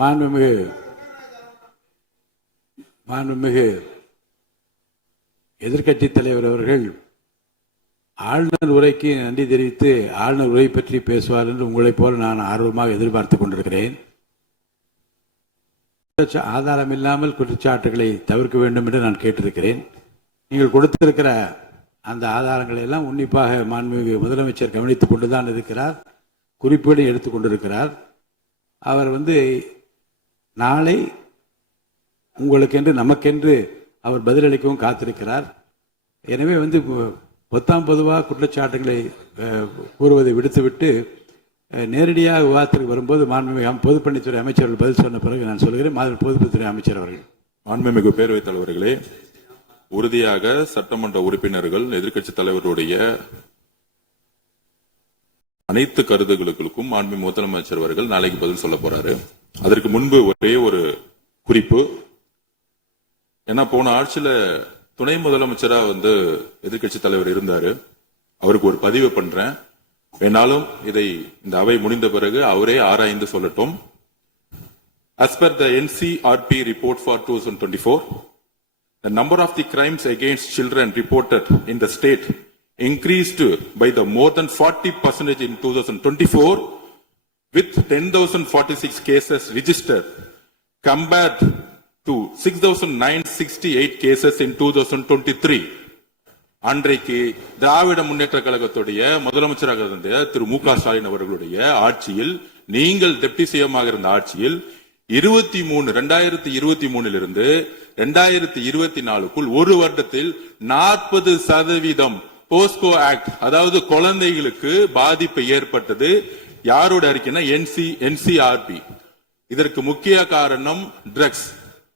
மாண்புமிகு எதிர்க்கட்சி தலைவர் அவர்கள் ஆளுநர் உரைக்கு நன்றி தெரிவித்து ஆளுநர் உரை பற்றி பேசுவார் என்று உங்களைப் போல நான் ஆர்வமாக எதிர்பார்த்துக் கொண்டிருக்கிறேன். ஆதாரம் இல்லாமல் குற்றச்சாட்டுகளை தவிர்க்க வேண்டும் என்று நான் கேட்டிருக்கிறேன். நீங்கள் கொடுத்திருக்கிற அந்த ஆதாரங்களை எல்லாம் உன்னிப்பாக மாண்புமிகு முதலமைச்சர் கவனித்துக் கொண்டுதான் இருக்கிறார், குறிப்பீடு எடுத்துக் கொண்டிருக்கிறார். அவர் நாளை உங்களுக்கென்று நமக்கென்று அவர் பதிலளிக்கவும் காத்திருக்கிறார். எனவே பொதுவாக குற்றச்சாட்டுகளை கூறுவதை விடுத்துவிட்டு நேரடியாக விவாதத்திற்கு வரும்போது மாண்புமிகு பொதுப்பணித்துறை அமைச்சர்கள் பதில் சொன்ன பிறகு நான் சொல்கிறேன். பொதுப்பணித்துறை அமைச்சர் அவர்கள். மாண்புமிகு பேரவைத் தலைவர்களே, உறுதியாக சட்டமன்ற உறுப்பினர்கள் எதிர்க்கட்சி தலைவருடைய அனைத்து கருத்துக்களுக்கும் மாண்புமிகு முதலமைச்சர் அவர்கள் நாளைக்கு பதில் சொல்ல போறாரு. அதற்கு முன்பு ஒரே ஒரு குறிப்பு. ஏன்னா போன ஆட்சியில துணை முதலமைச்சரா எதிர்க்கட்சி தலைவர் இருந்தாரு. அவருக்கு ஒரு பதிவு பண்றேன், வேணாலும் இதை இந்த அவை முடிந்த பிறகு அவரே ஆராய்ந்து சொல்லட்டும். As per the NCRP report for 2024, the number of the crimes against children reported in the state increased by the more than 40% in 2024, with 10,046 cases registered compared to 6,968 cases in 2023. அன்றைக்கு திராவிட முன்னேற்ற கழகத்துடைய முதலமைச்சராக இருந்த திரு மு க ஸ்டாலின் அவர்களுடைய ஆட்சியில், நீங்கள் டெப்டி சிஎம்மாக இருந்த ஆட்சியில் 2023 இருந்து 2024க்குள் ஒரு வருடத்தில் 40% போஸ்கோ ஆக்ட், அதாவது குழந்தைகளுக்கு பாதிப்பு ஏற்பட்டது. யாரோட அறிக்கைன்னா என்சிஆர்பி. இதற்கு முக்கிய காரணம் ட்ரக்ஸ்.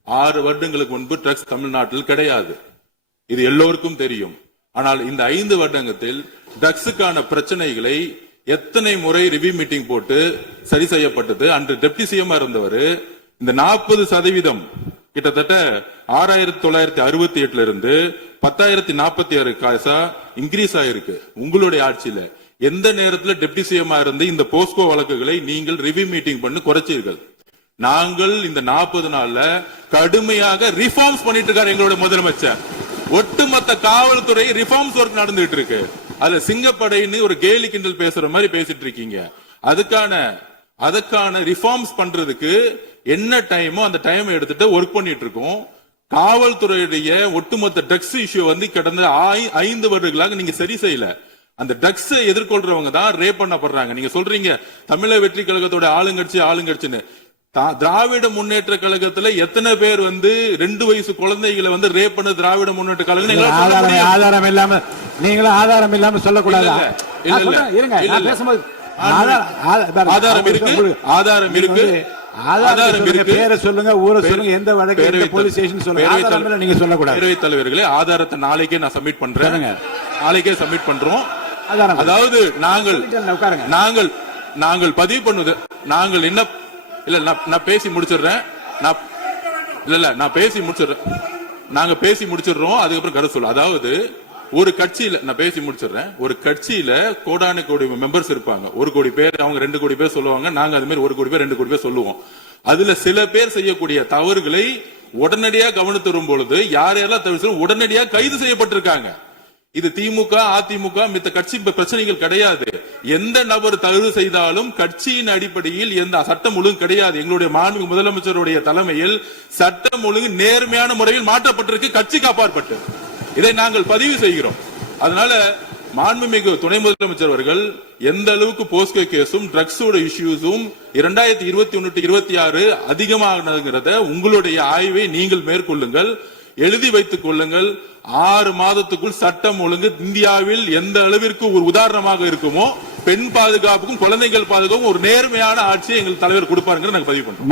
6 வருடங்களுக்கு முன்பு ட்ரக்ஸ் தமிழ்நாட்டில் கிடையாது, இது எல்லோருக்கும் தெரியும். ஆனால் இந்த 5 வருடத்தில் ட்ரக்ஸுக்கான பிரச்சனைகளை எத்தனை முறை ரிவ்யூ மீட்டிங் போட்டு சரி செய்யப்பட்டது. அன்று டெப்டி சிஎம் இருந்தவர் இந்த 40% கிட்டத்தட்ட 6,968 இருந்து 10,046 காசா இன்கிரீஸ் ஆயிருக்கு. உங்களுடைய ஆட்சியில எந்த நேரத்தில் டெப்டி சிஎம் இருந்து இந்த போஸ்கோ வழக்குகளை நீங்கள் ரிவ்யூ மீட்டிங் பண்ணி குறைச்சீர்கள்? நாங்கள் இந்த 40 நாள்ல கடுமையாக ரிஃபார்ம்ஸ் பண்ணிட்டு இருக்காரு எங்களுடைய முதலமைச்சர். ஒட்டுமொத்த காவல்துறை ரிஃபார்ம்ஸ் ஒர்க் நடந்துட்டு இருக்கு. அதுல சிங்கப்படைன்னு ஒரு கேலி கிண்டல் பேசுற மாதிரி பேசிட்டு இருக்கீங்க. அதுக்கான ரிஃபார்ம்ஸ் பண்றதுக்கு என்ன டைமோ அந்த டைம் எடுத்துட்டு ஒர்க் பண்ணிட்டு இருக்கோம். காவல்துறையுடைய ஒட்டுமொத்த ட்ரக்ஸ் இஷ்யூ கடந்த 5 வருடங்களாக நீங்க சரி செய்யல. அந்த ட்ரக்ஸ் எதிர்கொள்றவங்க தான் ரேப் பண்ணப்படுறாங்க. நீங்க சொல்றீங்க தமிழக வெற்றி கழகத்தோட ஆளுங்கட்சின்னு. திராவிட முன்னேற்ற கழகத்துல எத்தனை பேர் 2 வயசு குழந்தைகளை ரேப் பண்ண திராவிட முன்னேற்ற கழகம்? ஆதாரம் இல்லாம நீங்களும் ஆதாரம் இல்லாம சொல்லக்கூடாது. ஆதாரம் இருக்கு. பேரை சொல்லுங்க, ஊரை சொல்லுங்க, எந்த வழக்கு போலீஸ் ஸ்டேஷன் சொல்லுங்க. நீங்க சொல்லக்கூடாது. பேரவைத் தலைவர்களே, ஆதாரத்தை நாளைக்கே நான் சப்மிட் பண்றேன். நாளைக்கே சப்மிட் பண்றோம். அதாவது நாங்கள் பதிவு பண்ணுவது, நாங்கள் என்ன இல்ல நான் பேசி முடிச்சிடுறேன். நாங்க பேசி முடிச்சிடுறோம். அதுக்கப்புறம் கருத்து சொல்ல. அதாவது ஒரு கட்சியில நான் பேசி முடிச்சிடுறேன். ஒரு கட்சியில கோடான கோடி மெம்பர்ஸ் இருப்பாங்க. 1 கோடி பேர், அவங்க 2 கோடி பேர் சொல்லுவாங்க. நாங்க அது மாதிரி 1 கோடி பேர் 2 கோடி பேர் சொல்லுவோம். அதுல சில பேர் செய்யக்கூடிய தவறுகளை உடனடியாக கவனித்து வரும் பொழுது யார் யாரெல்லாம் தவறு உடனடியாக கைது செய்யப்பட்டிருக்காங்க. இது திமுக அதிமுக மித்த கட்சி பிரச்சனைகள் கிடையாது. எந்த நபர் தவறு செய்தாலும் கட்சியின் அடிப்படையில் எந்த சட்டம் ஒழுங்கு கிடையாது. எங்களுடைய மாண்புமிகு முதலமைச்சருடைய தலைமையில் சட்டம் ஒழுங்கு நேர்மையான முறையில் மாற்றப்பட்டிருக்கு, கட்சிக்கு அப்பாற்பட்டு. இதை நாங்கள் பதிவு செய்கிறோம். அதனால மாண்புமிகு துணை முதலமைச்சர் அவர்கள் எந்த அளவுக்கு போஸ்கோ கேஸும் ட்ரக்ஸோட இஷ்யூஸும் 2021-26 அதிகமாகிறத உங்களுடைய ஆய்வை நீங்கள் மேற்கொள்ளுங்கள், எழுதி வைத்துக் கொள்ளுங்கள். 6 மாதத்துக்குள் சட்டம் ஒழுங்கு இந்தியாவில் எந்த அளவிற்கு ஒரு உதாரணமாக இருக்குமோ பெண் பாதுகாப்புக்கும் குழந்தைகள் பாதுகாப்புக்கும் ஒரு நேர்மையான ஆட்சியை எங்கள் தலைவர் கொடுப்பாருங்க நாங்கள் பதிவு பண்றோம்.